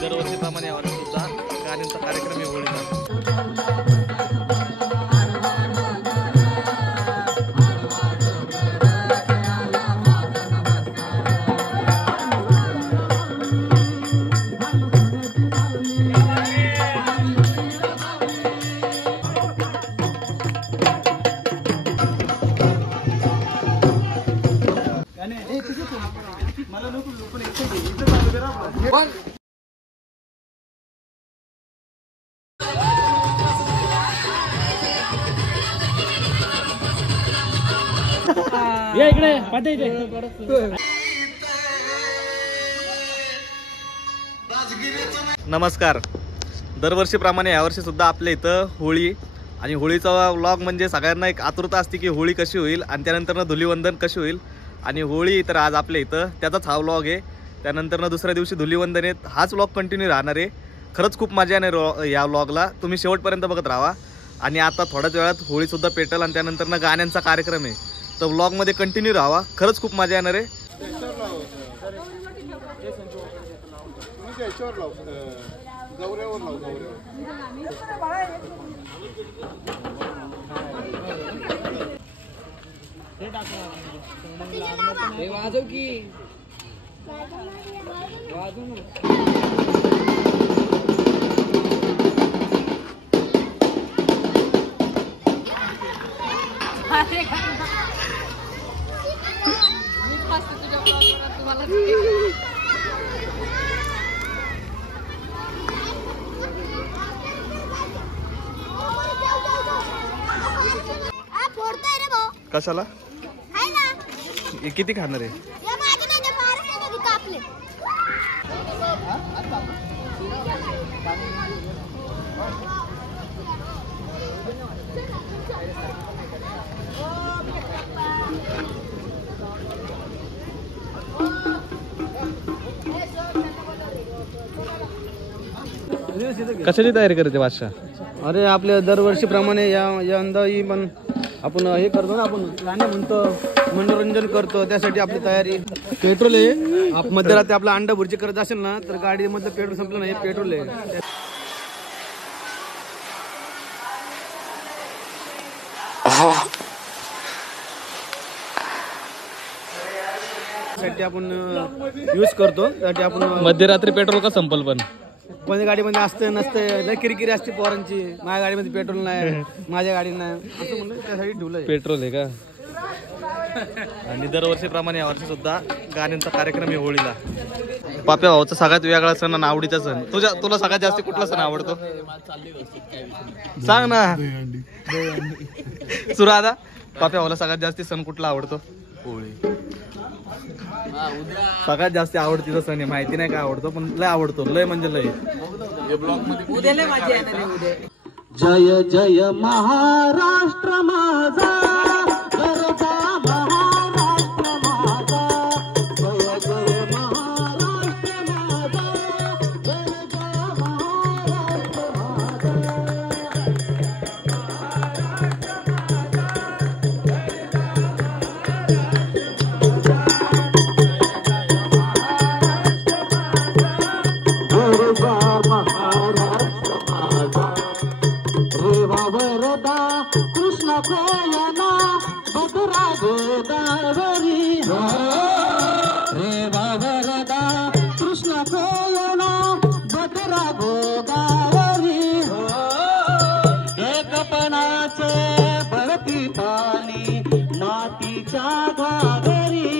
दरवर्षीप्रमाणे यावर्षी सुद्धा गाण्यांचा कार्यक्रम आहे होळीचा. या इकडे पाठवते. नमस्कार. दरवर्षीप्रमाणे यावर्षी सुद्धा आपल्या इथं होळी आणि होळीचा व्लॉग म्हणजे सगळ्यांना एक आतुरता असते की होळी कशी होईल आणि त्यानंतरनं धुलीवंदन कशी होईल. आणि होळी तर आज आपल्या इथं त्याचाच हा व्लॉग आहे. त्यानंतरनं दुसऱ्या दिवशी धुलीवंदन आहे. हाच व्लॉग कंटिन्यू राहणार आहे. खरंच खूप मजा येणार या व्लॉगला. तुम्ही शेवटपर्यंत बघत राहा. आणि आता थोड्याच वेळात होळीसुद्धा पेटेल आणि त्यानंतरनं गाण्यांचा कार्यक्रम आहे. तर व्लॉगमध्ये कंटिन्यू राहा. खरंच खूप मजा येणार आहे. वाजव की वाजव ना. कशाला किती खाणार आहे? कशाची तयारी करते बादशाह? अरे आपल्या दरवर्षीप्रमाणे यंदाही पण आपण हे करतो ना, आपण गाणे म्हणतो, मनोरंजन करतो, त्यासाठी आपली तयारी. पेट्रोल आहे. मध्यरात्री आपला अंडा भुर्जी करत असेल ना तर गाडीमधलं पेट्रोल संपलं नाही, पेट्रोल आहे. साठी आपण यूज करतो. त्यासाठी आपण मध्यरात्री पेट्रोल का संपल पण कोणत्या गाडीमध्ये असतं नसतं, लय किरकिरी असते पोरांची. माझ्या गाडीमध्ये पेट्रोल नाही, माझ्या गाडी नाही असं म्हणलं, त्यासाठी ठेवलंय. पेट्रोल आहे का? आणि दरवर्षीप्रमाणे यावर्षी सुद्धा गाण्यांचा कार्यक्रम आहे होळीला. पाप्या भाऊचा सगळ्यात वेगळा सण आणि आवडीचा सण. तुला सगळ्यात जास्त कुठला सण आवडतो सांग ना. सुरादा, पाप्या भाऊला सगळ्यात जास्त सण कुठला आवडतो? होळी. सगळ्यात जास्त आवडतीचा सण आहे. माहिती नाही काय आवडतो पण लय आवडतो, लय म्हणजे लय. जय जय महाराष्ट्र माझा, गरजा महाराष्ट्र माझा, जय जय महाराष्ट्र माझा, गरजा महाराष्ट्र कृष्ण कोयना भद्रा गोदावरी, रे वरदा कृष्ण कोयना भद्रा गोदावरी, एकपणाचे बळती पाणी मातीच्या घागरी,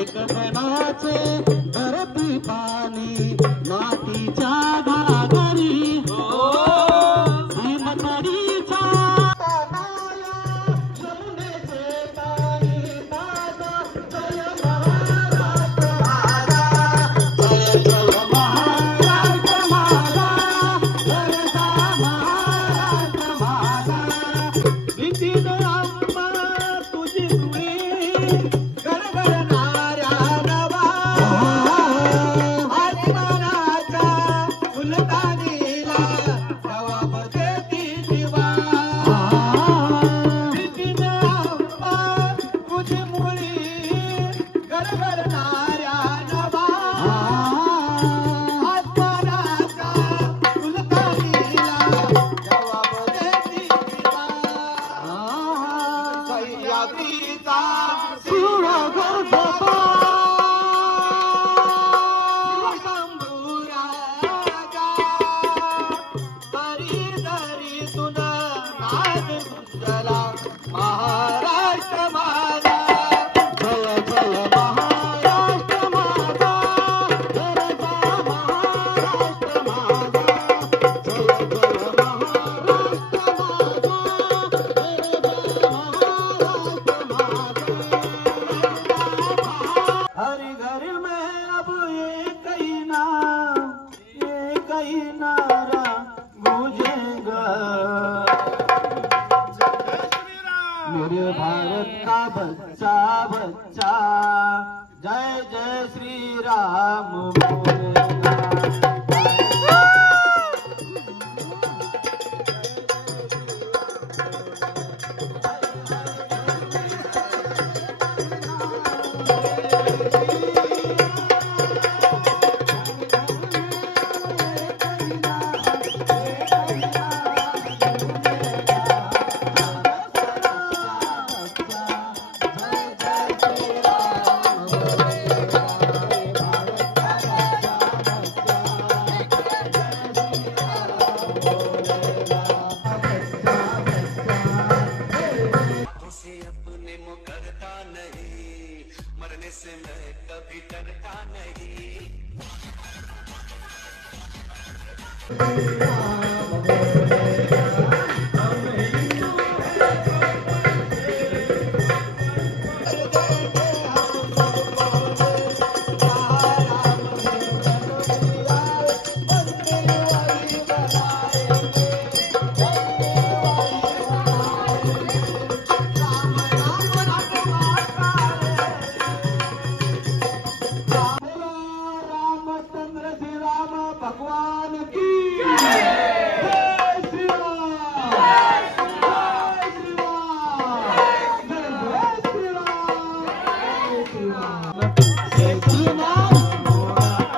एकपणाचे बळती पाणी मातीच्या घागरी, सागरीचा शिव गर्भपा शंभूराजा दरी दरीतून नाद गुंजला महाराष्ट्र माझा जय जय महाराष्ट्र माझा गरजा महाराष्ट्र माझा जय जय महाराष्ट्र माझा गरजा महाराष्ट्र माझा हर घर में अब एक ही नारा गूंजेगा मेरे भारत का बच्चा बच्चा जय जय श्री राम बोलेगा भगवान की जय श्री राम जय श्री राम जय श्री राम जय श्री राम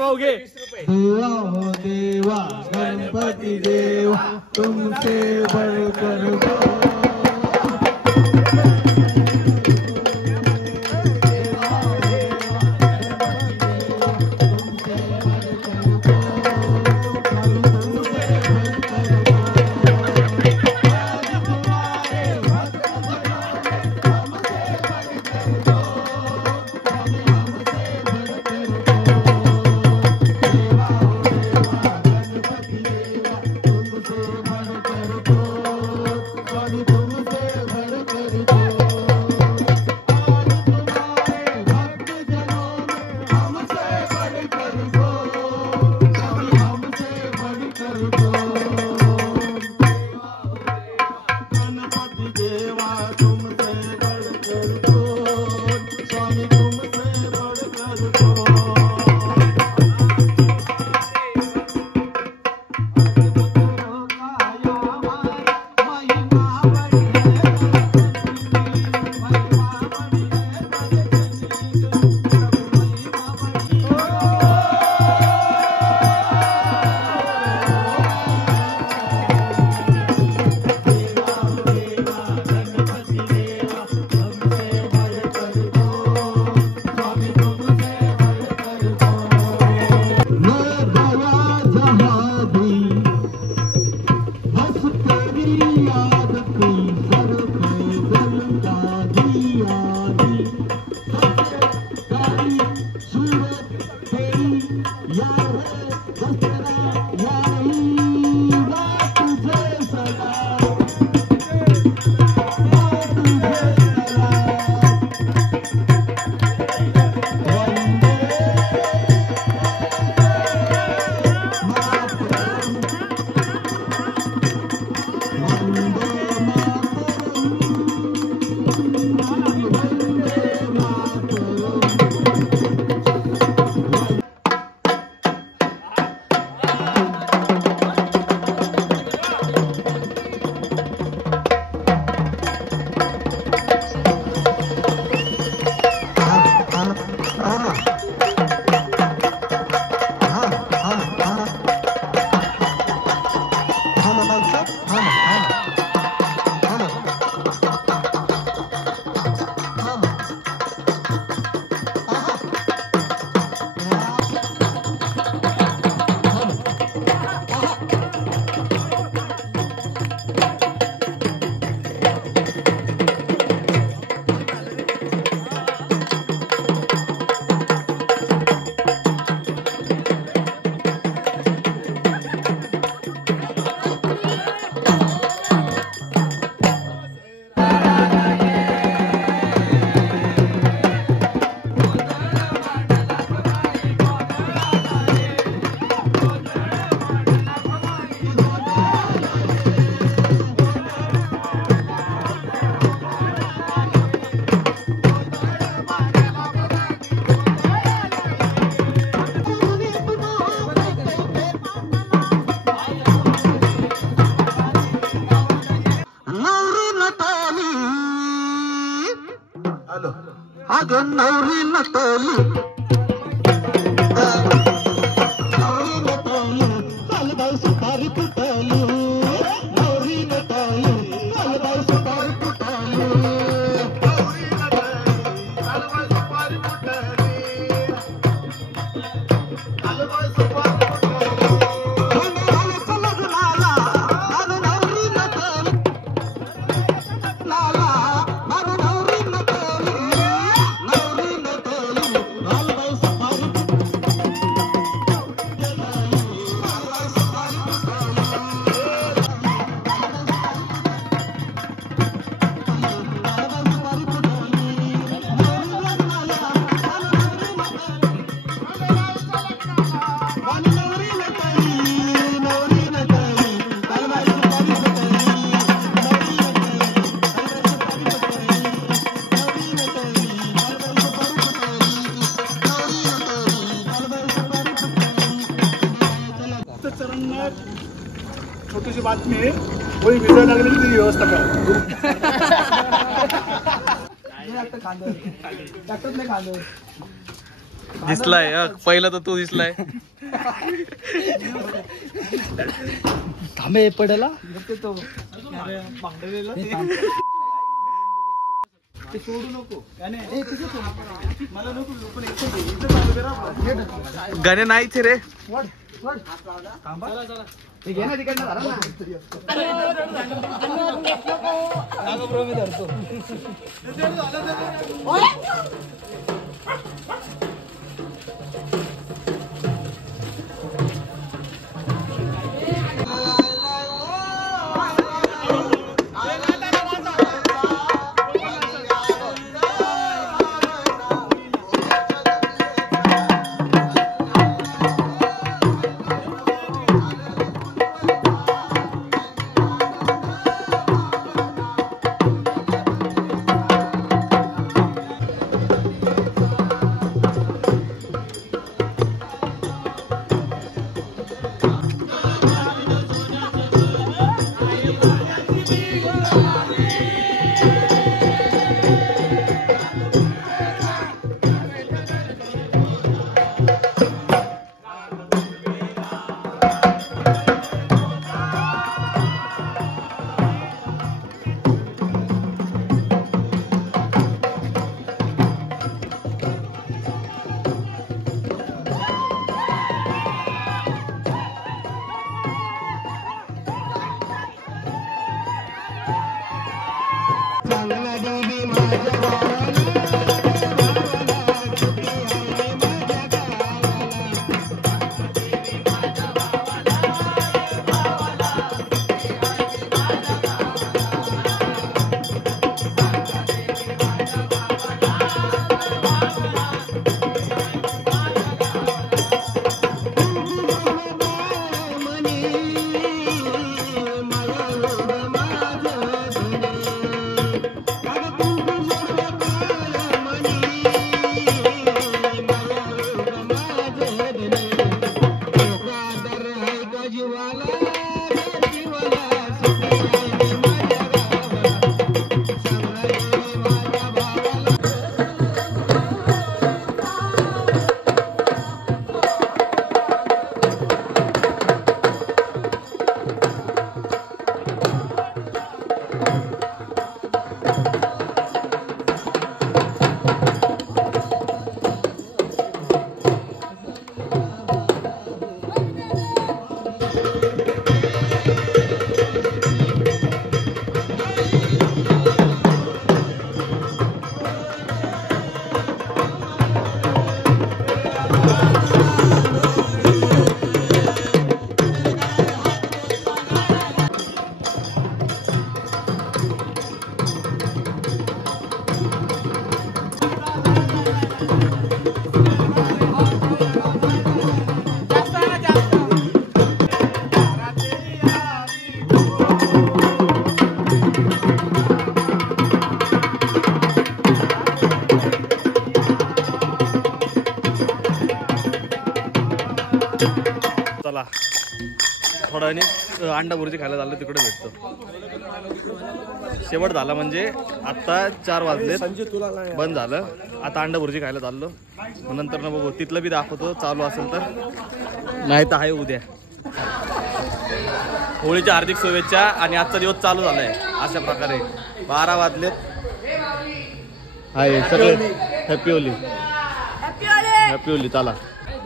भाऊ घे. देवा हो देवा गणपती देवा तुमसे बढ़कर तुमसे गणपति देवा तुमसे बढ़कर कौन, स्वामी तुमसे बढ़कर कौन। अगं नवरी नटली नवरी नटली कालबाई सुपारी कुटली नवरी नटली कालबाई सुपारी कुटली नवरी नटली कालबाई सुपारी कुटली कालबाई सुपारी कुटली लग्नाला आणि नवरी नटली लाला आणि नवरी नटली नवरी नटली कालबाई सुपारी छोटीशी बातमी आहे होळी भिजायला लागलेली ती व्यवस्था करा दिसलाय पहिला तर तू दिसलाय थांबे पडेला ते सोडू नको मला नको पण इथं चालू करा गाणे नाहीच रे हे घे ना तिकडनं धरा ना. मी धरतो थोडा आणि अंडा भुर्जी खायला झालं तिकडे भेटतो. शेवट झाला म्हणजे आता 4 वाजले बंद झालं. आता अंडा भुर्जी खायला चाललो. नंतर ना बघू तिथलं बी दाखवतो चालू असेल तर, नाही तर आहे उद्या. होळीच्या हार्दिक शुभेच्छा. आणि आजचा दिवस चालू झालाय अशा प्रकारे. 12 वाजलेत. हाय सगळे हॅपी होली. Happy Holy. चला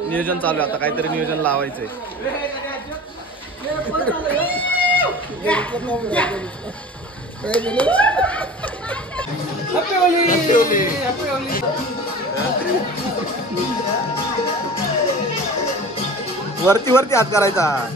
नियोजन चालू आहे आता. काहीतरी नियोजन लावायचंय. वरती वरती हात करायचा.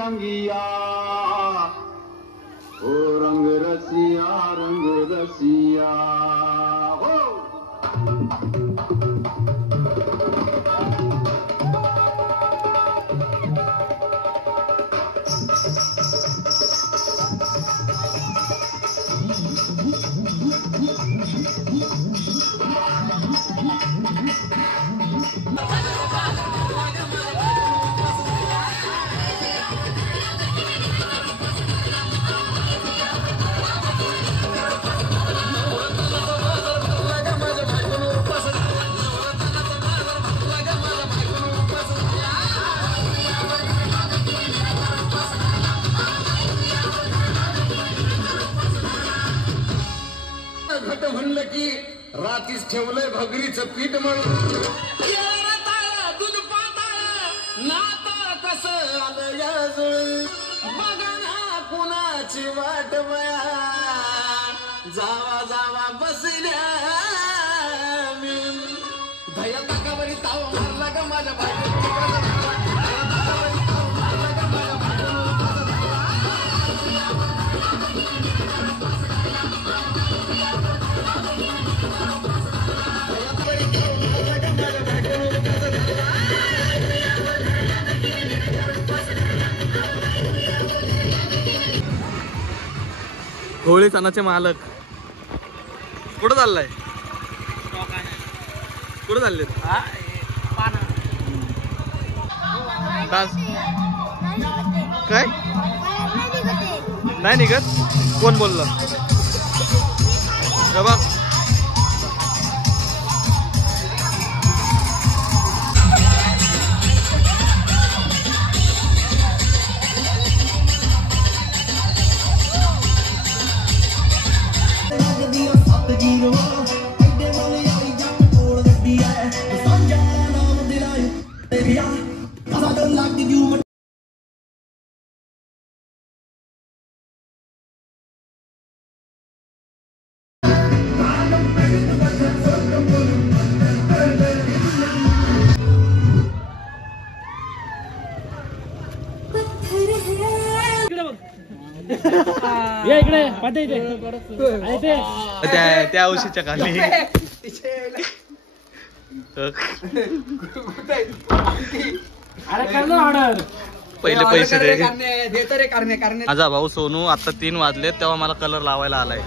अंगिया ओ रंग रसिया हो. घट म्हणलं की रातीच ठेवलंय भगरीचं पीठ म्हणून. दूध पाताळ नाता कसं आलं याजून. बघा ना कुणाची वाट बया. जावा जावा बसल्या मी धया ताकावरी ताव मारला ग माझ्या बायको. होळी सणाचे मालक कुठं चाललाय? कुठं चालले? काय नाही निघत? कोण बोललं? बघ त्या औषधीच्या खाली पहिले पैसे दे. माझा भाऊ सोनू आता 3 वाजले तेव्हा मला कलर लावायला आलाय.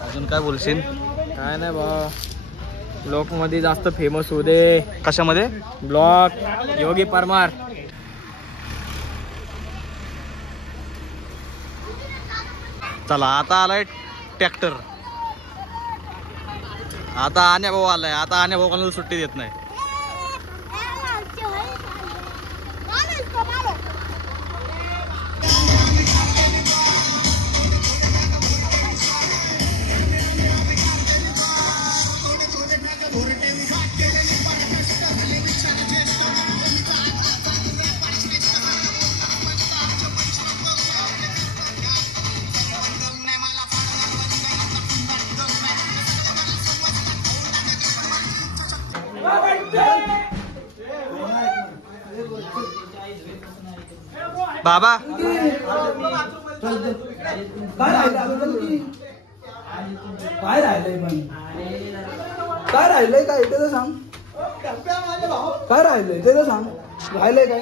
अजून काय बोलशील? काय नाही बा. ब्लॉक मध्ये जास्त फेमस होऊ दे. कशामध्ये? ब्लॉक योगी परमार. चला आता आलाय ट्रॅक्टर. आता आण्या भाऊ आलाय. आता आण्या भाऊ कोणाला सुट्टी देत नाही. बाबा काय राहिलंय पण काय राहिलंय काय ते तर सांग काय राहिलंय ते तर सांग राहिलंय काय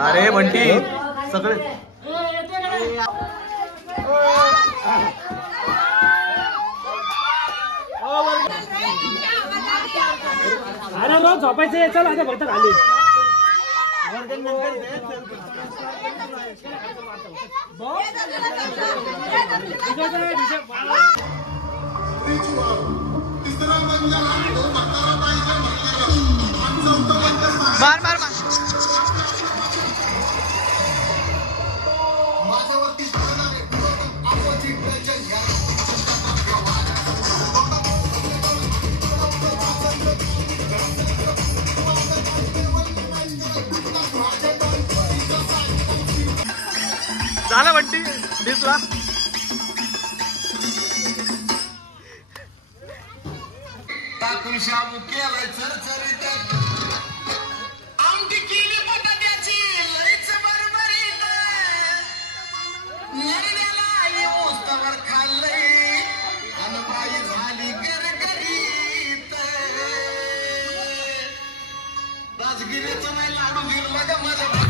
अरे बंटी सगळे अरे रोज झोपायचं चल आता फक्त खाली मार मार मार झाला बंटी दिसला टाकून शाबू केलाय चरचरीत आमटी केली बटाट्याची लईच बरबरीत निर्ण्याला येऊस्तवर खाल्लंय अन बाई झाली गरगरीत राजगिरीचं नाही लाडू गिरला ग माझ्या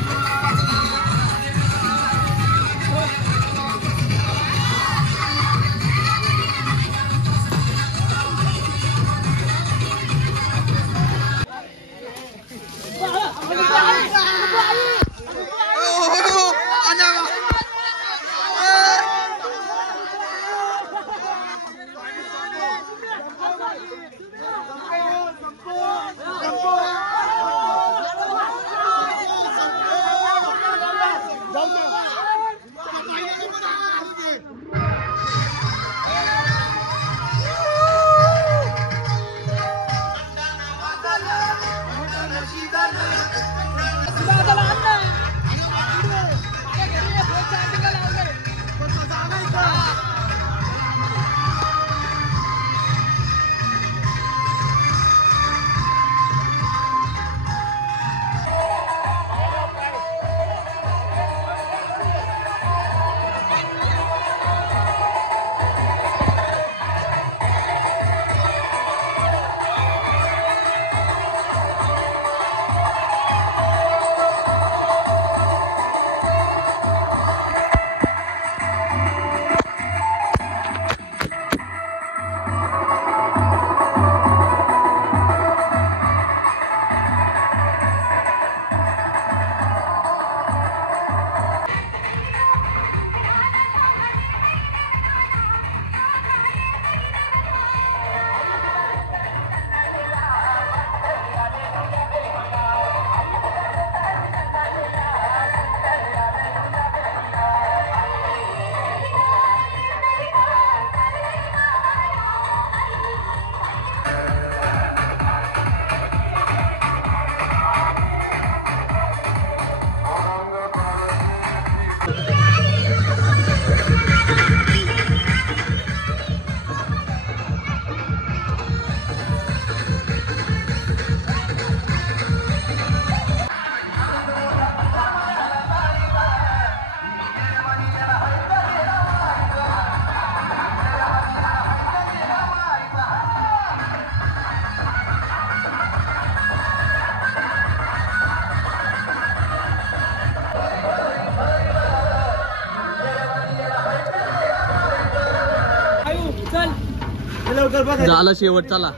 झाला शेवट चला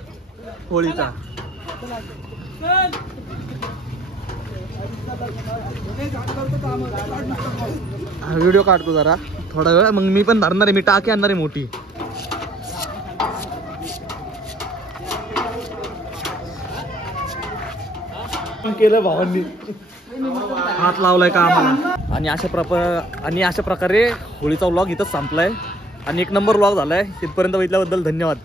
होळीचा व्हिडिओ काढतो जरा थोडा वेळ मग मी पण धरणार आहे मी टाकी आणणार आहे मोठी केलं भावांनी हात लावलाय का आम्हाला आणि अशा प्रकारे होळीचा व्लॉग इथंच संपलाय आणि एक नंबर व्लॉग झालाय इथपर्यंत बघितल्याबद्दल धन्यवाद.